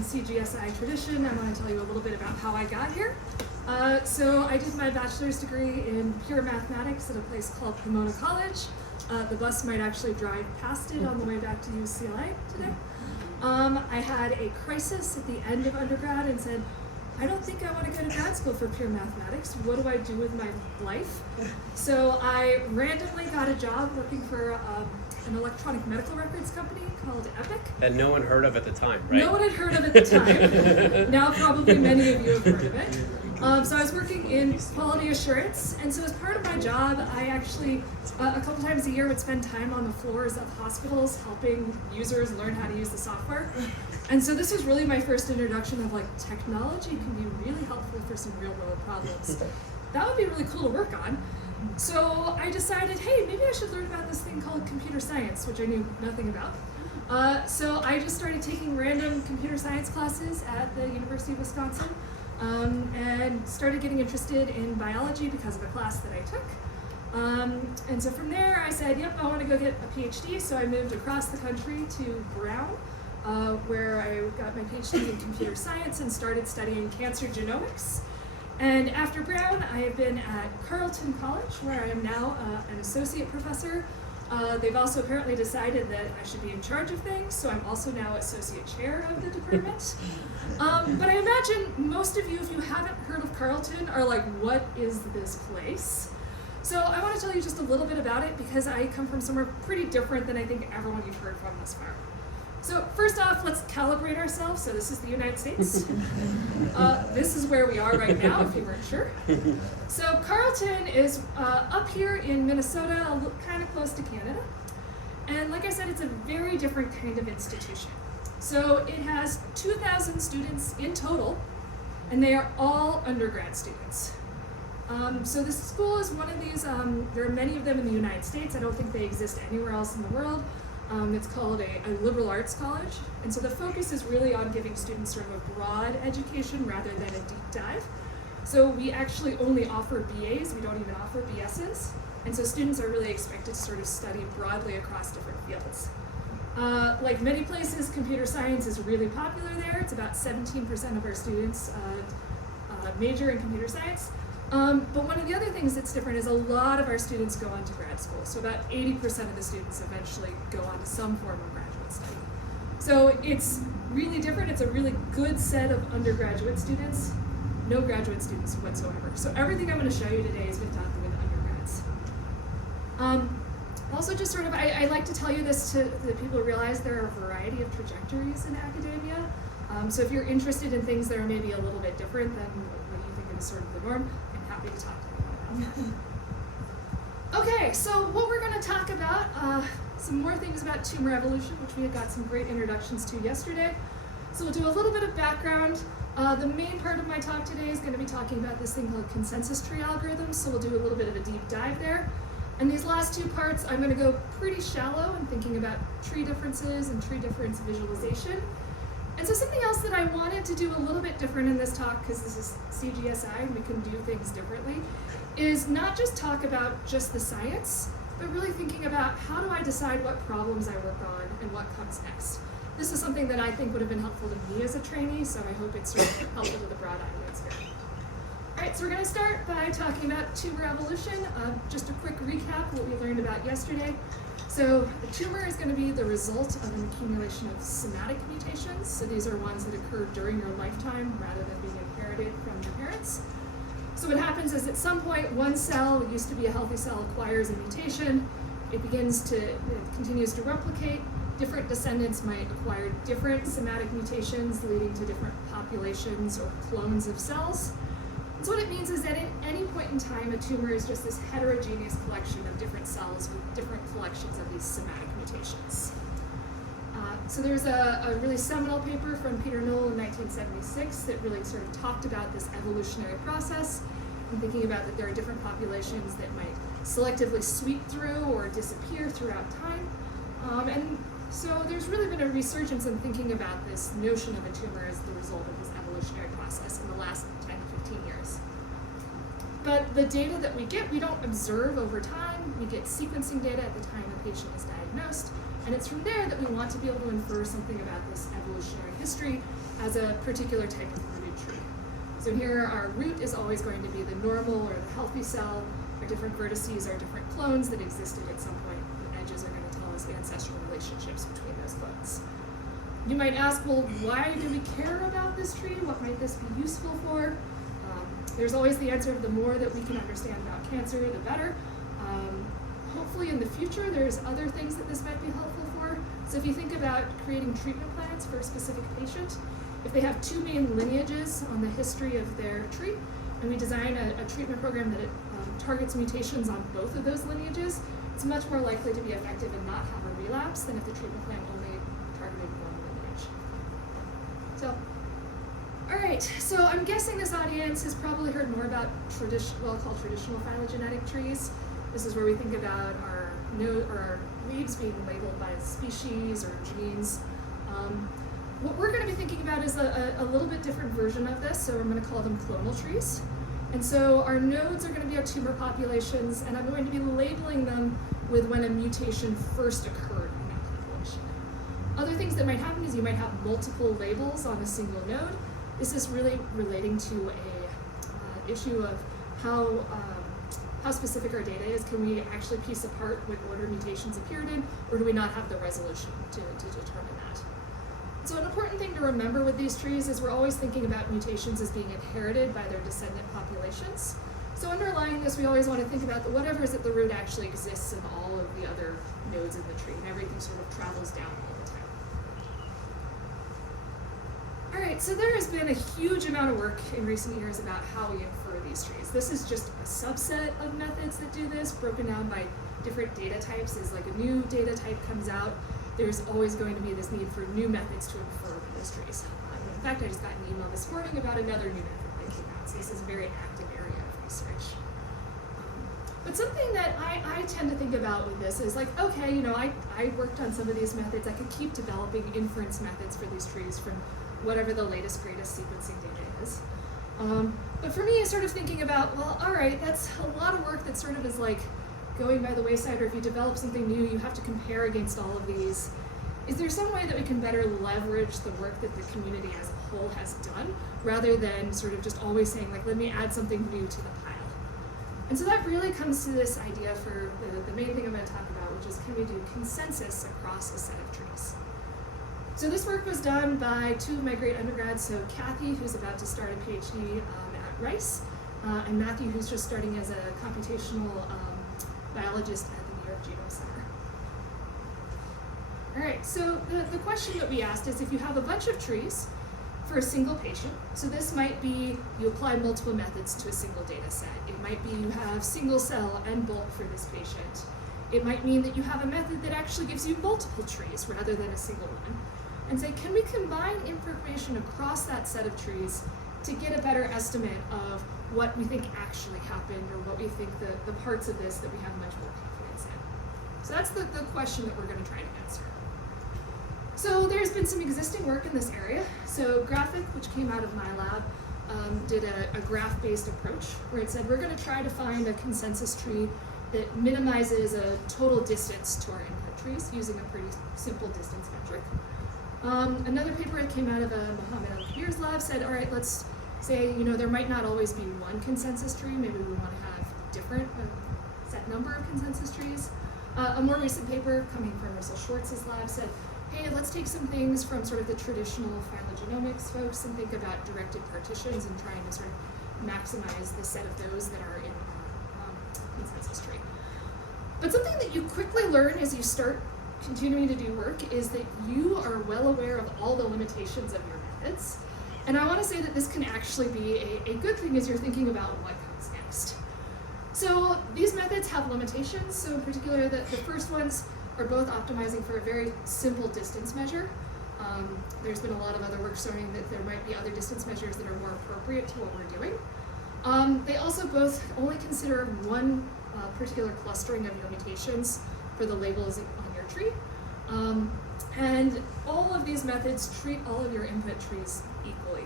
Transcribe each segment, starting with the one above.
in CGSI tradition, I want to tell you a little bit about how I got here. So I did my bachelor's degree in pure mathematics at a place called Pomona College. The bus might actually drive past it on the way back to UCLA today. I had a crisis at the end of undergrad and said, I don't think I want to go to grad school for pure mathematics. What do I do with my life? So I randomly got a job working for an electronic medical records company called Epic. That no one heard of at the time, right? No one had heard of at the time. Now probably many of you have heard of it. So I was working in quality assurance, and so as part of my job, I actually, a couple times a year, would spend time on the floors of hospitals helping users learn how to use the software. And so this was really my first introduction of like technology can be really helpful for some real world problems. That would be really cool to work on. So I decided, hey, maybe I should learn about this thing called computer science, which I knew nothing about. So I just started taking random computer science classes at the University of Wisconsin. And started getting interested in biology because of a class that I took. And so from there I said, yep, I want to go get a PhD, so I moved across the country to Brown, where I got my PhD in computer science and started studying cancer genomics. And after Brown, I have been at Carleton College, where I am now an associate professor. They've also apparently decided that I should be in charge of things, so I'm also now associate chair of the department. But I imagine most of you, if you haven't heard of Carleton, are like, what is this place? So I want to tell you just a little bit about it because I come from somewhere pretty different than I think everyone you've heard from thus far. So first off, let's calibrate ourselves. So this is the United States. This is where we are right now, if you weren't sure. So Carleton is up here in Minnesota, kind of close to Canada. And like I said, it's a very different kind of institution. So it has 2,000 students in total, and they are all undergrad students. So this school is one of these, there are many of them in the United States. I don't think they exist anywhere else in the world. It's called a liberal arts college, and so the focus is really on giving students sort of a broad education rather than a deep dive. So we actually only offer BAs, we don't even offer BSs, and so students are really expected to sort of study broadly across different fields. Like many places, computer science is really popular there. It's about 17% of our students major in computer science. But one of the other things that's different is a lot of our students go on to grad school. So about 80% of the students eventually go on to some form of graduate study. So it's really different. It's a really good set of undergraduate students, no graduate students whatsoever. So everything I'm going to show you today has been taught with undergrads. Also just sort of, I like to tell you this to the people who realize there are a variety of trajectories in academia. So if you're interested in things that are maybe a little bit different than what you think is sort of the norm, happy to talk to you about that. Okay, so what we're going to talk about, some more things about tumor evolution, which we had got some great introductions to yesterday. So we'll do a little bit of background. The main part of my talk today is going to be talking about this thing called consensus tree algorithms, so we'll do a little bit of a deep dive there. And these last two parts, I'm going to go pretty shallow in thinking about tree differences and tree difference visualization. And so something else that I wanted to do a little bit different in this talk, because this is CGSI and we can do things differently, is not just talk about just the science, but really thinking about how do I decide what problems I work on and what comes next. This is something that I think would have been helpful to me as a trainee, so I hope it's sort of helpful to the broad audience here. All right, so we're going to start by talking about tumor evolution. Just a quick recap of what we learned about yesterday. So a tumor is going to be the result of an accumulation of somatic mutations. So these are ones that occur during your lifetime rather than being inherited from your parents. So what happens is at some point, one cell, what used to be a healthy cell, acquires a mutation. It continues to replicate. Different descendants might acquire different somatic mutations, leading to different populations or clones of cells. And so what it means is that at any point in time, a tumor is just this heterogeneous collection of different cells with different collections of these somatic mutations. So there's a really seminal paper from Peter Knoll in 1976 that really sort of talked about this evolutionary process and thinking about that there are different populations that might selectively sweep through or disappear throughout time. And so there's really been a resurgence in thinking about this notion of a tumor as the result of this evolutionary process in the last 10 to 15 years. But the data that we get, we don't observe over time. We get sequencing data at the time the patient is diagnosed, and it's from there that we want to be able to infer something about this evolutionary history as a particular type of rooted tree. So here our root is always going to be the normal or the healthy cell. Our different vertices are different clones that existed at some point. The edges are going to tell us ancestral relationships between those clones. You might ask, well, why do we care about this tree? What might this be useful for? There's always the answer of the more that we can understand about cancer, the better. Hopefully in the future, there's other things that this might be helpful for. So if you think about creating treatment plans for a specific patient, if they have two main lineages on the history of their tree, and we design a treatment program that targets mutations on both of those lineages, it's much more likely to be effective and not have a relapse than if the treatment plan only targeted one lineage. So, all right, so I'm guessing this audience has probably heard more about what I'll call traditional phylogenetic trees. This is where we think about our leaves being labeled by species or genes. What we're going to be thinking about is a little bit different version of this, so I'm going to call them clonal trees. And so our nodes are going to be our tumor populations, and I'm going to be labeling them with when a mutation first occurred in that population. Other things that might happen is you might have multiple labels on a single node. This is really relating to a issue of how specific our data is. Can we actually piece apart what order mutations appeared in, or do we not have the resolution to determine that? So an important thing to remember with these trees is we're always thinking about mutations as being inherited by their descendant populations. So underlying this, we always want to think about that whatever is at the root actually exists in all of the other nodes in the tree, and everything sort of travels down all the time. All right, so there has been a huge amount of work in recent years about how we infer these trees. This is just a subset of methods that do this, broken down by different data types. As like a new data type comes out, there's always going to be this need for new methods to infer those trees. In fact, I just got an email this morning about another new method that came out, so this is a very active area of research. But something that I tend to think about with this is like, okay, you know, I worked on some of these methods. I could keep developing inference methods for these trees from whatever the latest, greatest sequencing data is. But for me, sort of thinking about, well, all right, that's a lot of work that sort of is like going by the wayside, or if you develop something new, you have to compare against all of these. Is there some way that we can better leverage the work that the community as a whole has done, rather than sort of just always saying, like, let me add something new to the pile? And so that really comes to this idea for the main thing I'm going to talk about, which is can we do consensus across a set of trees? So this work was done by two of my great undergrads, so Kathy, who's about to start a PhD at Rice, and Matthew, who's just starting as a computational biologist at the New York Genome Center. All right, so the question that we asked is if you have a bunch of trees for a single patient, so this might be you apply multiple methods to a single data set. It might be you have single cell and bulk for this patient. It might mean that you have a method that actually gives you multiple trees rather than a single one. And say, can we combine information across that set of trees to get a better estimate of what we think actually happened, or what we think the parts of this that we have much more confidence in? So that's the question that we're going to try to answer. So there's been some existing work in this area. So Graphic, which came out of my lab, did a graph-based approach where it said we're going to try to find a consensus tree that minimizes a total distance to our input trees using a pretty simple distance metric. Another paper that came out of Mohammed Al-Kabir's lab said, all right, let's say, you know, there might not always be one consensus tree. Maybe we want to have different set number of consensus trees. A more recent paper coming from Russell Schwartz's lab said, hey, let's take some things from sort of the traditional phylogenomics folks and think about directed partitions and trying to sort of maximize the set of those that are in consensus tree. But something that you quickly learn as you start continuing to do work is that you are well aware of all the limitations of your methods. And I want to say that this can actually be a good thing as you're thinking about what comes next. So these methods have limitations. So in particular, the first ones are both optimizing for a very simple distance measure. There's been a lot of other work showing that there might be other distance measures that are more appropriate to what we're doing. They also both only consider one particular clustering of your mutations for the labels on your tree. And all of these methods treat all of your input trees equally.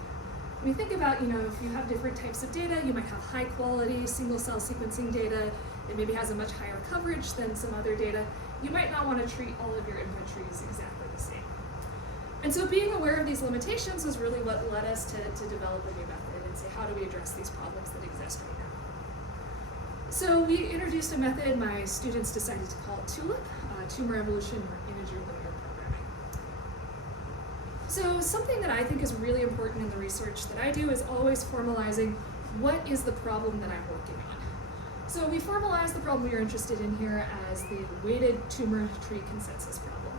when you think about, if you have different types of data, you might have high quality single cell sequencing data that maybe has a much higher coverage than some other data. You might not want to treat all of your input trees exactly the same. And so being aware of these limitations was really what led us to develop a new method and say, how do we address these problems that exist right now? So we introduced a method my students decided to call TULIP, Tumor Evolution or Integer Linear Programming. So something that I think is really important in the research that I do is always formalizing what is the problem that I'm working on. So we formalize the problem we are interested in here as the weighted tumor tree consensus problem.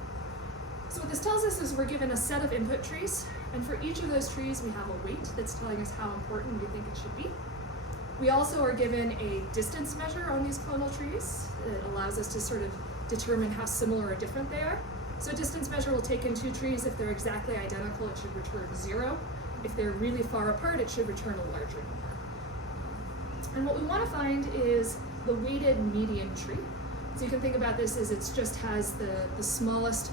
So what this tells us is we're given a set of input trees, and for each of those trees we have a weight that's telling us how important we think it should be. We also are given a distance measure on these clonal trees. It allows us to sort of determine how similar or different they are. So a distance measure will take in two trees. If they're exactly identical, it should return 0. If they're really far apart, it should return a larger number. And what we want to find is the weighted median tree. So you can think about this as it just has the smallest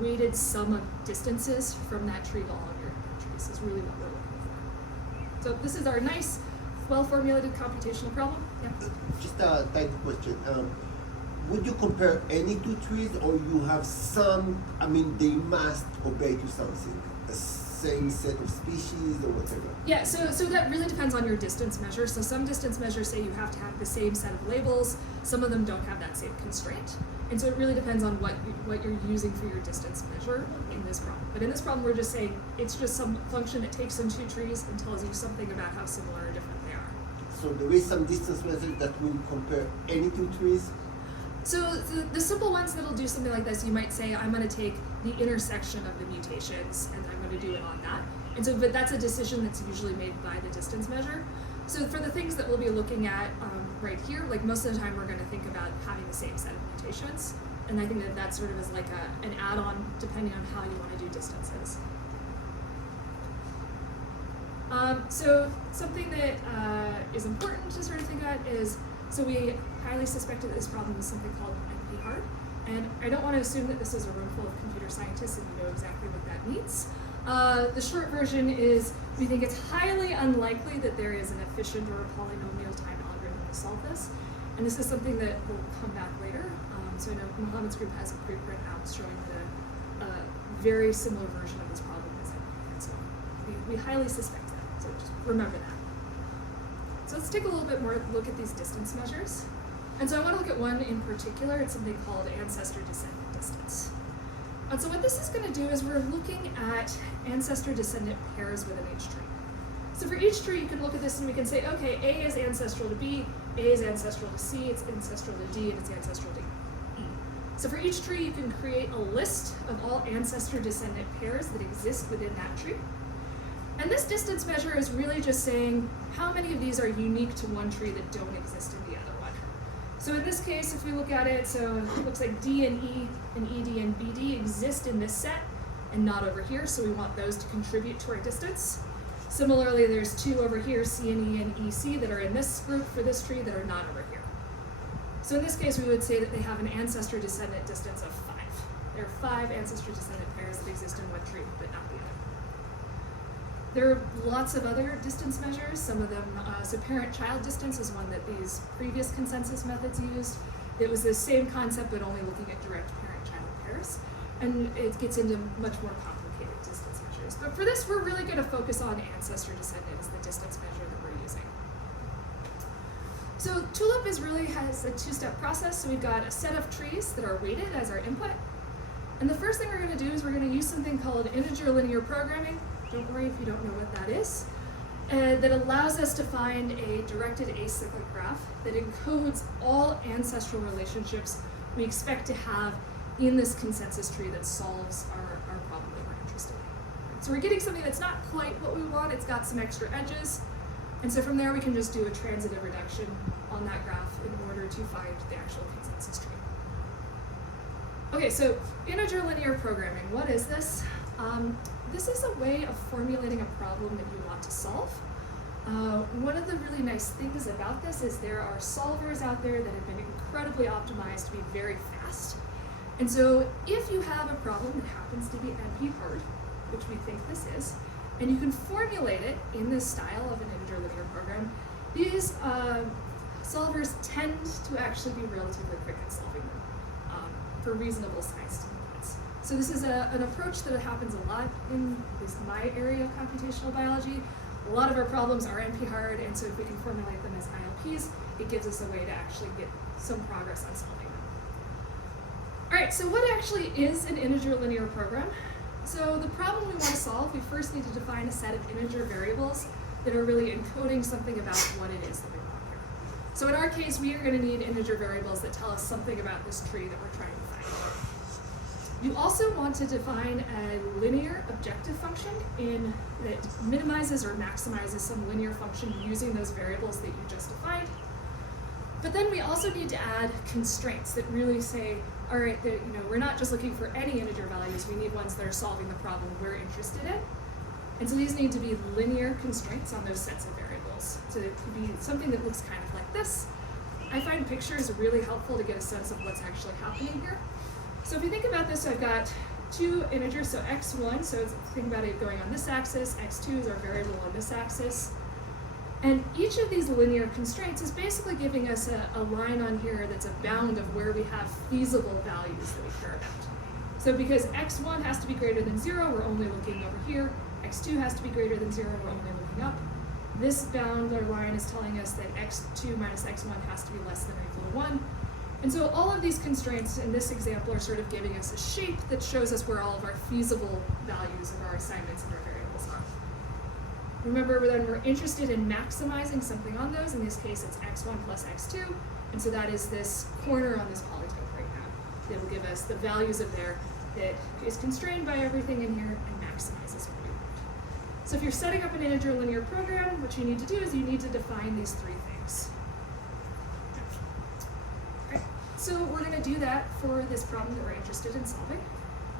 weighted sum of distances from that tree to all of your input trees is really what we're looking for. So this is our nice, well-formulated computational problem. Yeah. Just a tiny question. Would you compare any two trees, or you have some, they must obey to something, the same set of species or whatever? Yeah, so that really depends on your distance measure. So some distance measures say you have to have the same set of labels. Some of them don't have that same constraint. And so it really depends on what you're using for your distance measure in this problem. But in this problem, we're just saying it's just some function that takes in two trees and tells you something about how similar or different they are. So there is some distance measure that will compare any two trees? So the simple ones that'll do something like this, you might say, I'm going to take the intersection of the mutations and I'm going to do it on that. And so, but that's a decision that's usually made by the distance measure. So for the things that we'll be looking at right here, like most of the time we're going to think about having the same set of mutations. And I think that sort of is like an add-on depending on how you want to do distances. So something that is important to sort of think about is, so we highly suspected that this problem is something called NP-hard. And I don't want to assume that this is a room full of computer scientists and you know exactly what that means. The short version is we think it's highly unlikely that there is an efficient or a polynomial time algorithm to solve this. And this is something that will come back later. So I know Mohammed's group has a preprint out showing that a very similar version of this problem is NP-hard. So we highly suspect that. So just remember that. So let's take a little bit more look at these distance measures. And so I want to look at one in particular. It's something called ancestor-descendant distance. And so what this is going to do is we're looking at ancestor-descendant pairs within each tree. So for each tree, you can look at this and we can say, okay, A is ancestral to B, A is ancestral to C, it's ancestral to D, and it's ancestral to E. So for each tree, you can create a list of all ancestor-descendant pairs that exist within that tree. And this distance measure is really just saying how many of these are unique to one tree that don't exist in the other one. So in this case, if we look at it, so it looks like D and E and ED and BD exist in this set and not over here, so we want those to contribute to our distance. Similarly, there's 2 over here, C and E and EC, that are in this group for this tree that are not over here. So in this case, we would say that they have an ancestor-descendant distance of 5. There are 5 ancestor-descendant pairs that exist in one tree, but not the other. There are lots of other distance measures, some of them, so parent-child distance is one that these previous consensus methods used. It was the same concept, but only looking at direct parent-child pairs. And it gets into much more complicated distance measures. But for this, we're really going to focus on ancestor-descendant as the distance measure that we're using. So TULIP has a 2-step process. So we've got a set of trees that are weighted as our input. And the first thing we're going to do is we're going to use something called integer linear programming. Don't worry if you don't know what that is. That allows us to find a directed acyclic graph that encodes all ancestral relationships we expect to have in this consensus tree that solves our problem that we're interested in. So we're getting something that's not quite what we want. It's got some extra edges. And so from there, we can just do a transitive reduction on that graph in order to find the actual consensus tree. Okay, so integer linear programming, what is this? This is a way of formulating a problem that you want to solve. One of the really nice things about this is there are solvers out there that have been incredibly optimized to be very fast. And so if you have a problem that happens to be NP-hard, which we think this is, and you can formulate it in this style of an integer linear program, these solvers tend to actually be relatively quick at solving them for reasonable sized inputs. So this is an approach that happens a lot in at least my area of computational biology. A lot of our problems are NP-hard, and so if we can formulate them as ILPs, it gives us a way to actually get some progress on solving them. All right, so what actually is an integer linear program? So the problem we want to solve, we first need to define a set of integer variables that are really encoding something about what it is that we want here. So in our case, we are going to need integer variables that tell us something about this tree that we're trying to find. You also want to define a linear objective function that minimizes or maximizes some linear function using those variables that you just defined. But then we also need to add constraints that really say, all right, we're not just looking for any integer values, we need ones that are solving the problem we're interested in. And so these need to be linear constraints on those sets of variables. So it could be something that looks kind of like this. I find pictures really helpful to get a sense of what's actually happening here. So if you think about this, I've got two integers, so x1, so think about it going on this axis, x2 is our variable on this axis. And each of these linear constraints is basically giving us a line on here that's a bound of where we have feasible values that we care about. So because x1 has to be greater than 0, we're only looking over here. x2 has to be greater than 0, we're only looking up. This bound or line is telling us that x2 minus x1 has to be less than or equal to 1. And so all of these constraints in this example are sort of giving us a shape that shows us where all of our feasible values of our assignments and our variables are. Remember, then we're interested in maximizing something on those. In this case, it's x1 plus x2. And so that is this corner on this polytope right now. That will give us the values of there that is constrained by everything in here and maximizes what we want. So if you're setting up an integer linear program, what you need to do is you need to define these three things. So we're going to do that for this problem that we're interested in solving.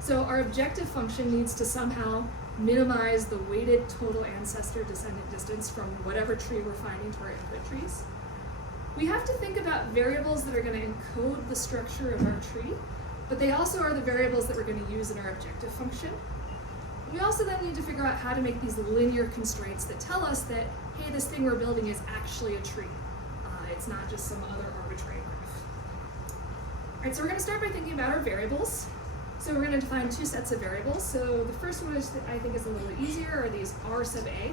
So our objective function needs to somehow minimize the weighted total ancestor-descendant distance from whatever tree we're finding to our input trees. We have to think about variables that are going to encode the structure of our tree, but they also are the variables that we're going to use in our objective function. We also then need to figure out how to make these linear constraints that tell us that, hey, this thing we're building is actually a tree. It's not just some other arbitrary graph. All right, so we're going to start by thinking about our variables. So we're going to define two sets of variables. So the first one is, I think, is a little bit easier, are these R sub A.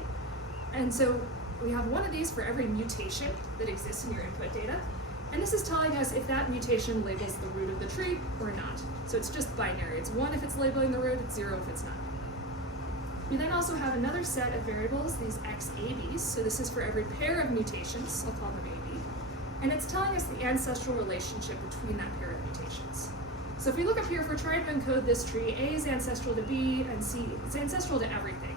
And so we have one of these for every mutation that exists in your input data. And this is telling us if that mutation labels the root of the tree or not. So it's just binary. It's 1 if it's labeling the root, it's 0 if it's not. We then also have another set of variables, these XABs. So this is for every pair of mutations, I'll call them AB. And it's telling us the ancestral relationship between that pair of mutations. So if we look up here, if we're trying to encode this tree, A is ancestral to B and C is ancestral to everything.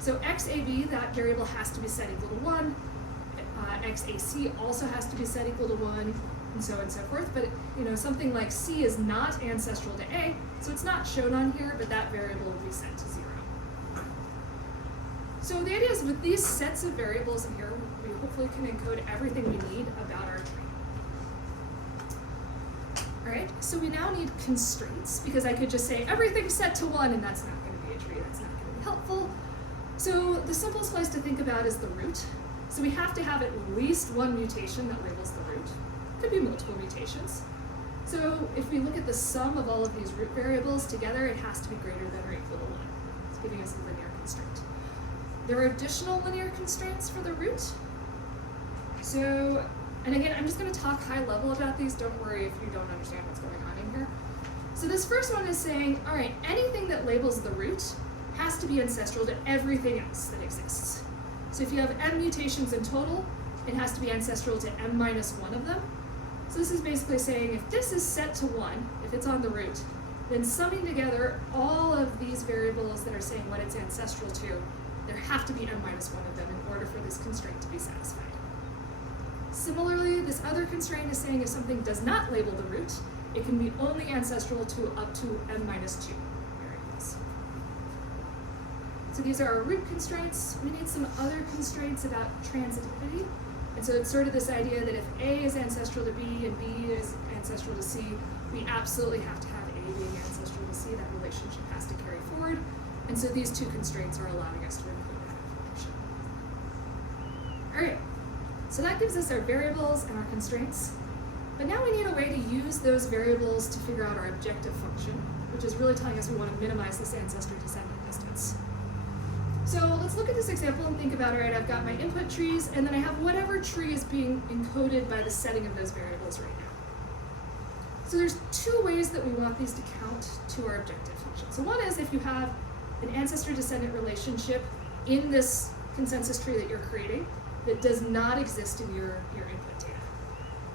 So XAB, that variable has to be set equal to 1. XAC also has to be set equal to 1, and so on and so forth. But something like C is not ancestral to A, so it's not shown on here, but that variable will be set to 0. So the idea is with these sets of variables in here, we hopefully can encode everything we need about our tree. All right, so we now need constraints, because I could just say everything's set to 1, and that's not going to be a tree, that's not going to be helpful. So the simplest place to think about is the root. So we have to have at least one mutation that labels the root. Could be multiple mutations. So if we look at the sum of all of these root variables together, it has to be greater than or equal to 1. It's giving us a linear constraint. There are additional linear constraints for the root. So, and again, I'm just going to talk high level about these. Don't worry if you don't understand what's going on in here. So this first one is saying, all right, anything that labels the root has to be ancestral to everything else that exists. So if you have m mutations in total, it has to be ancestral to m minus 1 of them. So this is basically saying if this is set to 1, if it's on the root, then summing together all of these variables that are saying what it's ancestral to, there have to be m minus 1 of them in order for this constraint to be satisfied. Similarly, this other constraint is saying if something does not label the root, it can be only ancestral to up to m minus 2 variables. So these are our root constraints. We need some other constraints about transitivity. And so it's sort of this idea that if A is ancestral to B and B is ancestral to C, we absolutely have to have A being ancestral to C. That relationship has to carry forward. And so these two constraints are allowing us to encode that information. All right, so that gives us our variables and our constraints. But now we need a way to use those variables to figure out our objective function, which is really telling us we want to minimize this ancestor-descendant distance. So let's look at this example and think about, all right, I've got my input trees, and then I have whatever tree is being encoded by the setting of those variables right now. So there's two ways that we want these to count to our objective function. So one is if you have an ancestor-descendant relationship in this consensus tree that you're creating that does not exist in your input data.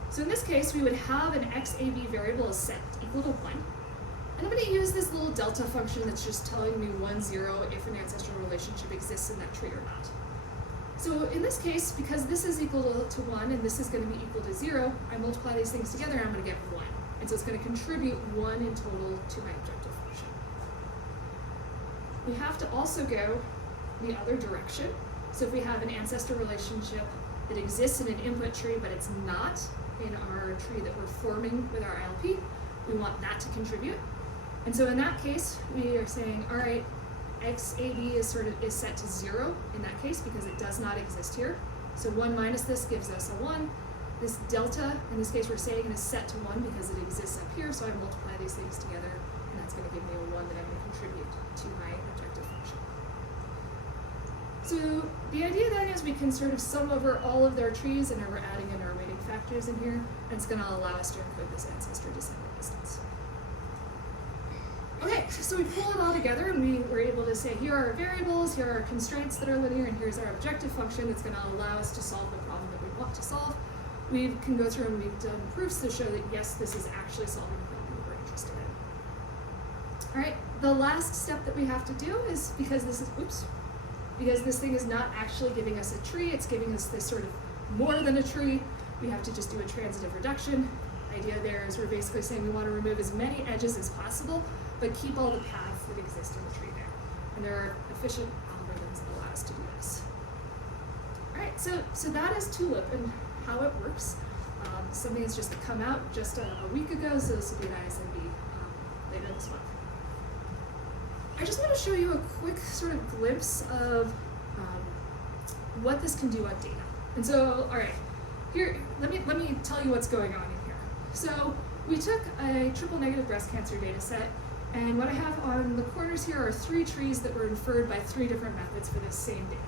So in this case, we would have an XAB variable as set equal to 1. And I'm going to use this little delta function that's just telling me 1, 0 if an ancestral relationship exists in that tree or not. So in this case, because this is equal to 1 and this is going to be equal to 0, I multiply these things together and I'm going to get 1. And so it's going to contribute 1 in total to my objective function. We have to also go the other direction. So if we have an ancestor relationship that exists in an input tree, but it's not in our tree that we're forming with our ILP, we want that to contribute. And so in that case, we are saying, all right, XAB is set to 0 in that case because it does not exist here. So 1 minus this gives us a 1. This delta, in this case we're saying, is set to 1 because it exists up here, so I multiply these things together, and that's going to give me a 1 that I'm going to contribute to my objective function. So the idea then is we can sort of sum over all of their trees, and we're adding in our weighting factors in here, and it's going to allow us to encode this ancestor-descendant distance. Okay, so we pull it all together and we were able to say, here are our variables, here are our constraints that are linear, and here's our objective function that's going to allow us to solve the problem that we want to solve. We can go through and we've done proofs to show that yes, this is actually solving the problem that we're interested in. All right, the last step that we have to do is, because this thing is not actually giving us a tree, it's giving us this sort of more than a tree, we have to just do a transitive reduction. The idea there is we're basically saying we want to remove as many edges as possible, but keep all the paths that exist in the tree there. And there are efficient algorithms that allow us to do this. All right, so that is Tulip and how it works. Something that's just come out just a week ago, so this will be an ISMB later this month. I just want to show you a quick sort of glimpse of what this can do on data. And so, all right, here, let me tell you what's going on in here. So we took a triple negative breast cancer data set, and what I have on the corners here are 3 trees that were inferred by 3 different methods for this same data.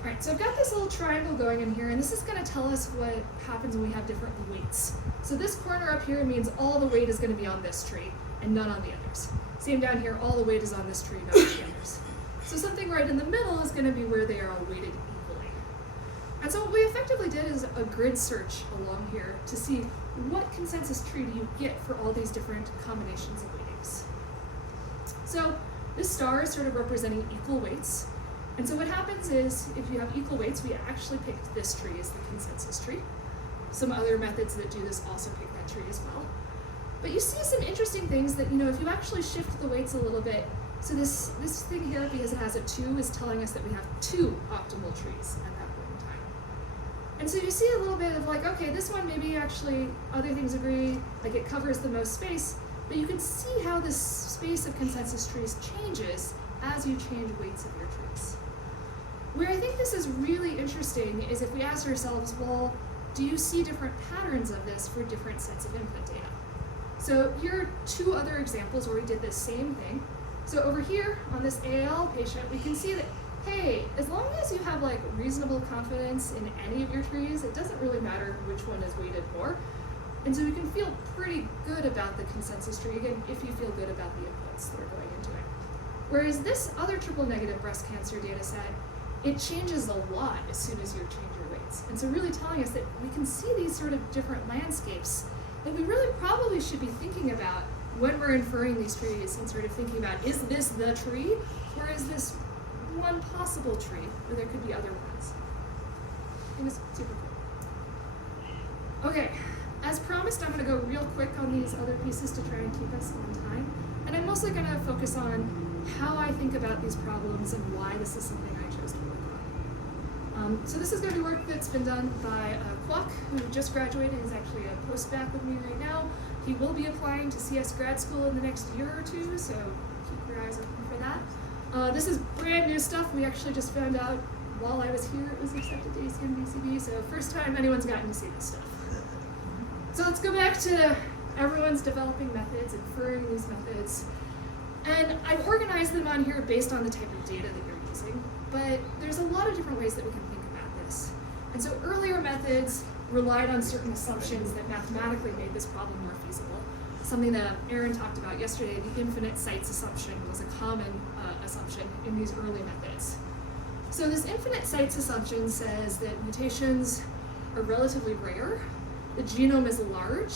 All right, so I've got this little triangle going in here, and this is going to tell us what happens when we have different weights. So this corner up here means all the weight is going to be on this tree and none on the others. Same down here, all the weight is on this tree, not on the others. So something right in the middle is going to be where they are all weighted equally. And so what we effectively did is a grid search along here to see what consensus tree do you get for all these different combinations of weightings. So this star is sort of representing equal weights. And so what happens is, if you have equal weights, we actually picked this tree as the consensus tree. Some other methods that do this also pick that tree as well. But you see some interesting things that, if you actually shift the weights a little bit, so this thing here, because it has a 2, is telling us that we have 2 optimal trees at that point in time. And so you see a little bit of like, okay, this one maybe actually other things agree, like it covers the most space, but you can see how this space of consensus trees changes as you change weights of your trees. Where I think this is really interesting is if we ask ourselves, well, do you see different patterns of this for different sets of input data? So here are 2 other examples where we did this same thing. So over here on this AL patient, we can see that, hey, as long as you have like reasonable confidence in any of your trees, it doesn't really matter which one is weighted more. And so we can feel pretty good about the consensus tree, again, if you feel good about the inputs that are going into it. Whereas this other triple negative breast cancer data set, it changes a lot as soon as you change your weights. And so really telling us that we can see these sort of different landscapes that we really probably should be thinking about when we're inferring these trees and sort of thinking about, is this the tree, or is this one possible tree where there could be other ones? I think it's super cool. Okay, as promised, I'm going to go real quick on these other pieces to try and keep us on time. And I'm mostly going to focus on how I think about these problems and why this is something I chose to work on. So this is going to be work that's been done by Quoc, who just graduated. He's actually a postback with me right now. He will be applying to CS grad school in the next year or 2, so keep your eyes open for that. This is brand new stuff. We actually just found out while I was here it was accepted to ECCB, so first time anyone's gotten to see this stuff. So let's go back to everyone's developing methods, inferring these methods. And I've organized them on here based on the type of data that you're using, but there's a lot of different ways that we can think about this. And so earlier methods relied on certain assumptions that mathematically made this problem more feasible. Something that Aaron talked about yesterday, the infinite sites assumption was a common assumption in these early methods. So this infinite sites assumption says that mutations are relatively rare, the genome is large,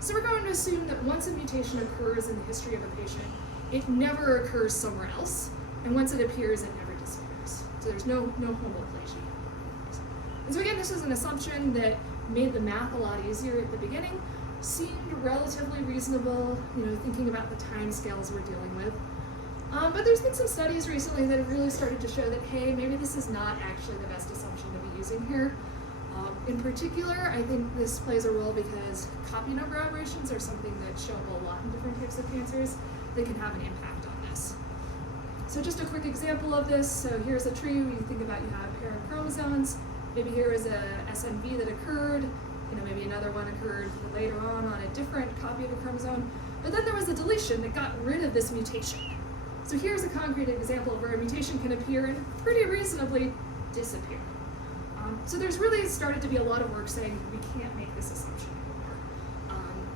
so we're going to assume that once a mutation occurs in the history of a patient, it never occurs somewhere else, and once it appears, it never disappears. So there's no homoplasy. And so again, this is an assumption that made the math a lot easier at the beginning, seemed relatively reasonable, thinking about the time scales we're dealing with. But there's been some studies recently that have really started to show that, hey, maybe this is not actually the best assumption to be using here. In particular, I think this plays a role because copy number aberrations are something that show up a lot in different types of cancers that can have an impact on this. So just a quick example of this. So here's a tree where you think about you have a pair of chromosomes. Maybe here is a SNV that occurred. Maybe another one occurred later on a different copy of a chromosome. But then there was a deletion that got rid of this mutation. So here's a concrete example of where a mutation can appear and pretty reasonably disappear. So there's really started to be a lot of work saying we can't make this assumption anymore.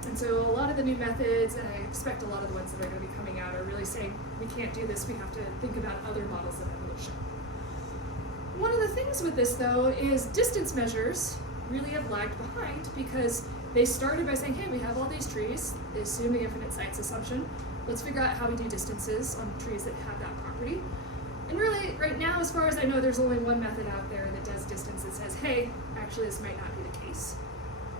And so a lot of the new methods, and I expect a lot of the ones that are going to be coming out, are really saying we can't do this, we have to think about other models of evolution. One of the things with this, though, is distance measures really have lagged behind because they started by saying, hey, we have all these trees, they assume the infinite sites assumption, let's figure out how we do distances on trees that have that property. And really, right now, as far as I know, there's only one method out there that does distance that says, hey, actually this might not be the case.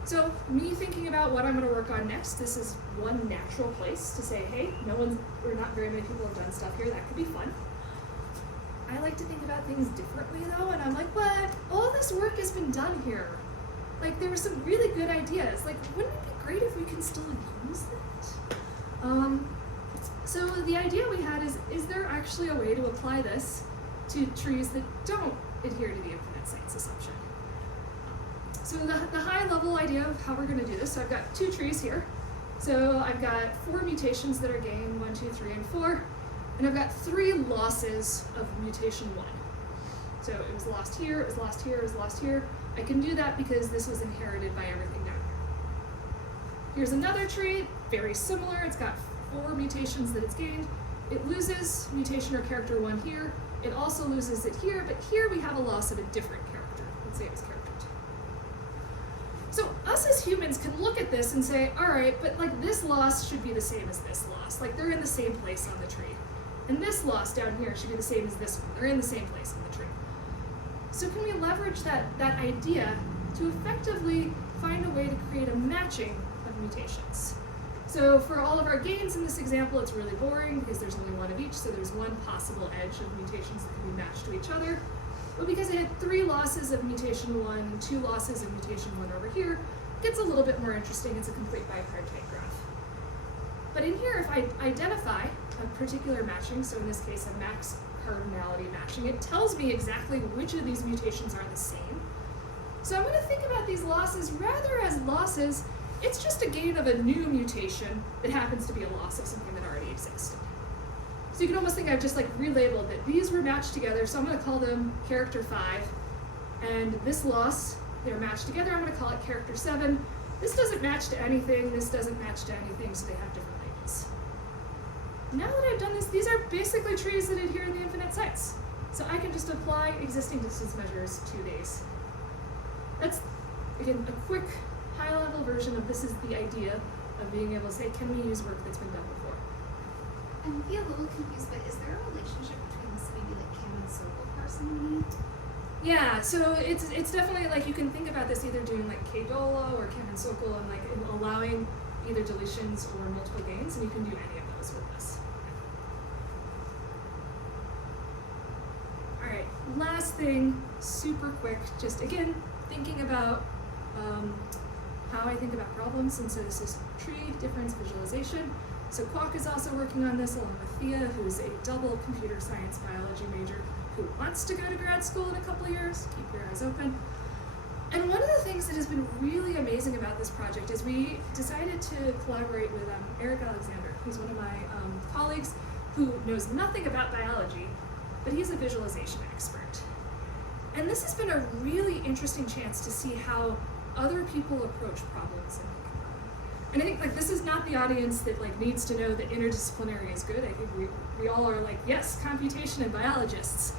So me thinking about what I'm going to work on next, this is one natural place to say, hey, not very many people have done stuff here, that could be fun. I like to think about things differently though, and I'm like, but all this work has been done here. Like, there were some really good ideas. Like, wouldn't it be great if we can still use that? So the idea we had is there actually a way to apply this to trees that don't adhere to the infinite sites assumption? So the high level idea of how we're going to do this, so I've got two trees here. So I've got 4 mutations that are gained, 1, 2, 3, and 4. And I've got 3 losses of mutation 1. So it was lost here, it was lost here, it was lost here. I can do that because this was inherited by everything down here. Here's another tree, very similar. It's got 4 mutations that it's gained. It loses mutation or character 1 here. It also loses it here, but here we have a loss of a different character. Let's say it was character 2. So us as humans can look at this and say, all right, but like this loss should be the same as this loss. Like they're in the same place on the tree. And this loss down here should be the same as this one. They're in the same place on the tree. So can we leverage that idea to effectively find a way to create a matching of mutations? So for all of our gains in this example, it's really boring because there's only 1 of each, so there's 1 possible edge of mutations that can be matched to each other. But because I had 3 losses of mutation 1 and 2 losses of mutation 1 over here, it gets a little bit more interesting. It's a complete bipartite graph. But in here, if I identify a particular matching, so in this case a max cardinality matching, it tells me exactly which of these mutations are the same. So I'm going to think about these losses rather as losses. It's just a gain of a new mutation that happens to be a loss of something that already existed. So you can almost think I've just like relabeled that these were matched together, so I'm going to call them character 5. And this loss, they're matched together, I'm going to call it character 7. This doesn't match to anything, this doesn't match to anything, so they have different labels. Now that I've done this, these are basically trees that adhere to the infinite sites. So I can just apply existing distance measures to these. That's, again, a quick high-level version of this is the idea of being able to say, can we use work that's been done before? I'm a little confused, but is there a relationship between this maybe like Kim and Circle parsimony? Yeah, so it's definitely like you can think about this either doing like K-Dola or Kim and Sokol and like allowing either deletions or multiple gains, and you can do any of those with this. All right, last thing, super quick, just again, thinking about how I think about problems, and so this is tree difference visualization. So Kwok is also working on this along with Thea, who's a double computer science biology major who wants to go to grad school in a couple of years. Keep your eyes open. And one of the things that has been really amazing about this project is we decided to collaborate with Eric Alexander. He's one of my colleagues who knows nothing about biology, but he's a visualization expert. And this has been a really interesting chance to see how other people approach problems and think about them. And I think this is not the audience that needs to know that interdisciplinary is good. I think we all are yes, computation and biologists.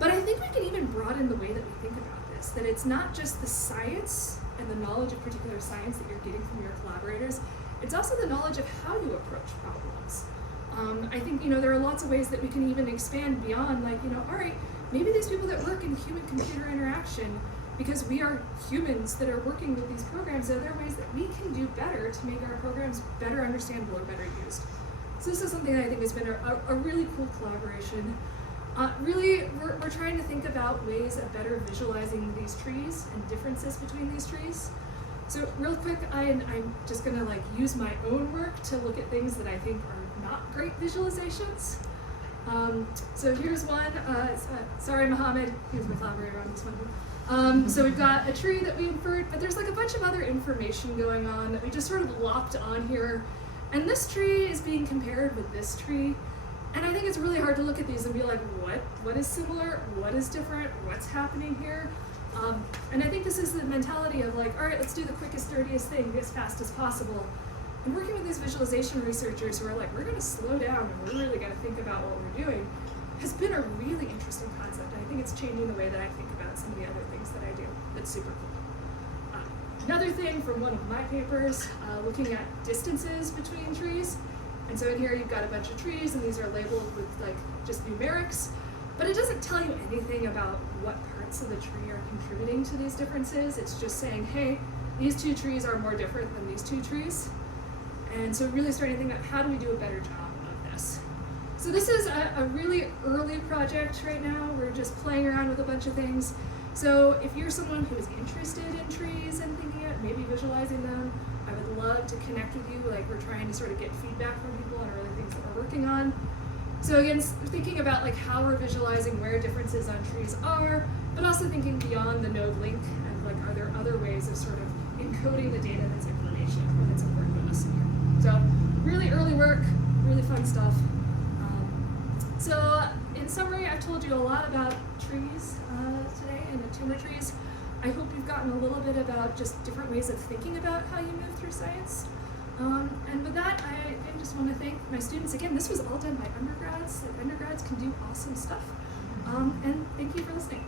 But I think we can even broaden the way that we think about this, that it's not just the science and the knowledge of particular science that you're getting from your collaborators, it's also the knowledge of how you approach problems. I think, there are lots of ways that we can even expand beyond, all right, maybe these people that work in human-computer interaction, because we are humans that are working with these programs, are there ways that we can do better to make our programs better understandable or better used? So this is something that I think has been a really cool collaboration. Really, we're trying to think about ways of better visualizing these trees and differences between these trees. So real quick, I'm just gonna use my own work to look at things that I think are not great visualizations. So here's one, sorry Mohammed, he was my collaborator on this one. So we've got a tree that we inferred, but there's a bunch of other information going on that we just sort of lopped on here. And this tree is being compared with this tree. And I think it's really hard to look at these and be what is similar, what is different, what's happening here? And I think this is the mentality of all right, let's do the quickest, dirtiest thing as fast as possible. And working with these visualization researchers who are we're gonna slow down and we're really gonna think about what we're doing has been a really interesting concept. And I think it's changing the way that I think about some of the other things that I do. That's super cool. Another thing from one of my papers, looking at distances between trees. And so in here you've got a bunch of trees and these are labeled with just numerics, but it doesn't tell you anything about what parts of the tree are contributing to these differences. It's just saying, hey, these two trees are more different than these two trees. And so really starting to think about how do we do a better job of this. So this is a really early project right now. We're just playing around with a bunch of things. So if you're someone who is interested in trees and thinking it, maybe visualizing them, I would love to connect with you. We're trying to sort of get feedback from people on early things that we're working on. So again, thinking about how we're visualizing where differences on trees are, but also thinking beyond the node link and are there other ways of sort of encoding the data that's information or that's important to us here. So really early work, really fun stuff. So in summary, I've told you a lot about trees today and the tumor trees. I hope you've gotten a little bit about just different ways of thinking about how you move through science. And with that, I just want to thank my students. Again, this was all done by undergrads. Undergrads can do awesome stuff. And thank you for listening.